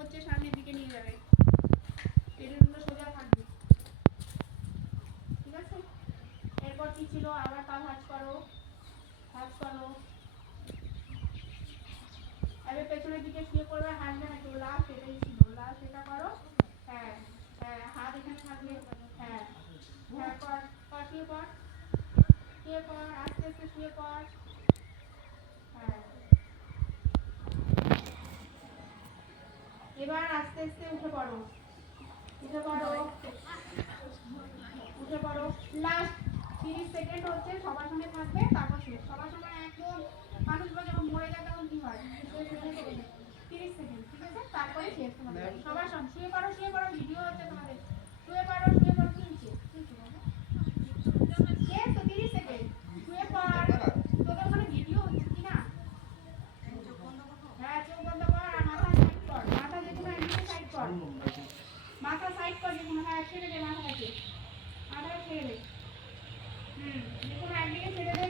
হচ্ছে সামনের দিকে নিয়ে যাবে, পেডেলগুলো সোজা থাকবে, ঠিক আছে। এরপর কি ছিল, আবার পা ভাঁজ করো, ভাঁজ করো, এবার পেছনের দিকে শুয়ে পড়বে, হাঁটবে না কেউ, লাস্ট এটাই ছিল, লাস্ট এটা করো। হ্যাঁ হ্যাঁ, হাত এখানে থাকবে। হ্যাঁ হ্যাঁ, কর কর, শুয়ে পড়, শুয়ে পড়, আস্তে আস্তে শুয়ে পড়। হ্যাঁ, এবার আস্তে আস্তে উঠে পড়ো, উঠে পড়ো, উঠে পড়ো। লাস্ট 30 সেকেন্ড হচ্ছে সবার সঙ্গে থাকবে, তারপর শেষ। সবার সঙ্গে একদম, মানুষগুলো যখন মরে যায় তখন কি হয়, 30 সেকেন্ড, ঠিক আছে, তারপরে শেষ তোমাদের। সবার সঙ্গে শুয়ে পড়ো, শুয়ে পড়ো, ভিডিও হচ্ছে তোমাদের, শুয়ে পড়ো, শুয়ে পড়ো। কি হচ্ছে, শেষ তো, 30 সেকেন্ড, শুয়ে পড়। তোদের ওখানে ভিডিও হচ্ছে কি না? হ্যাঁ, চোখ বন্ধ কর আর মাথা সাইড কর, মাথা যেগুলো একদিকে সাইড কর, মাথা সাইড কর যেগুলো। হ্যাঁ, ছেড়ে দে মাথাটাকে, মাথাটা ছেড়ে দে। যেগুলো একদিকে ছেড়ে দে।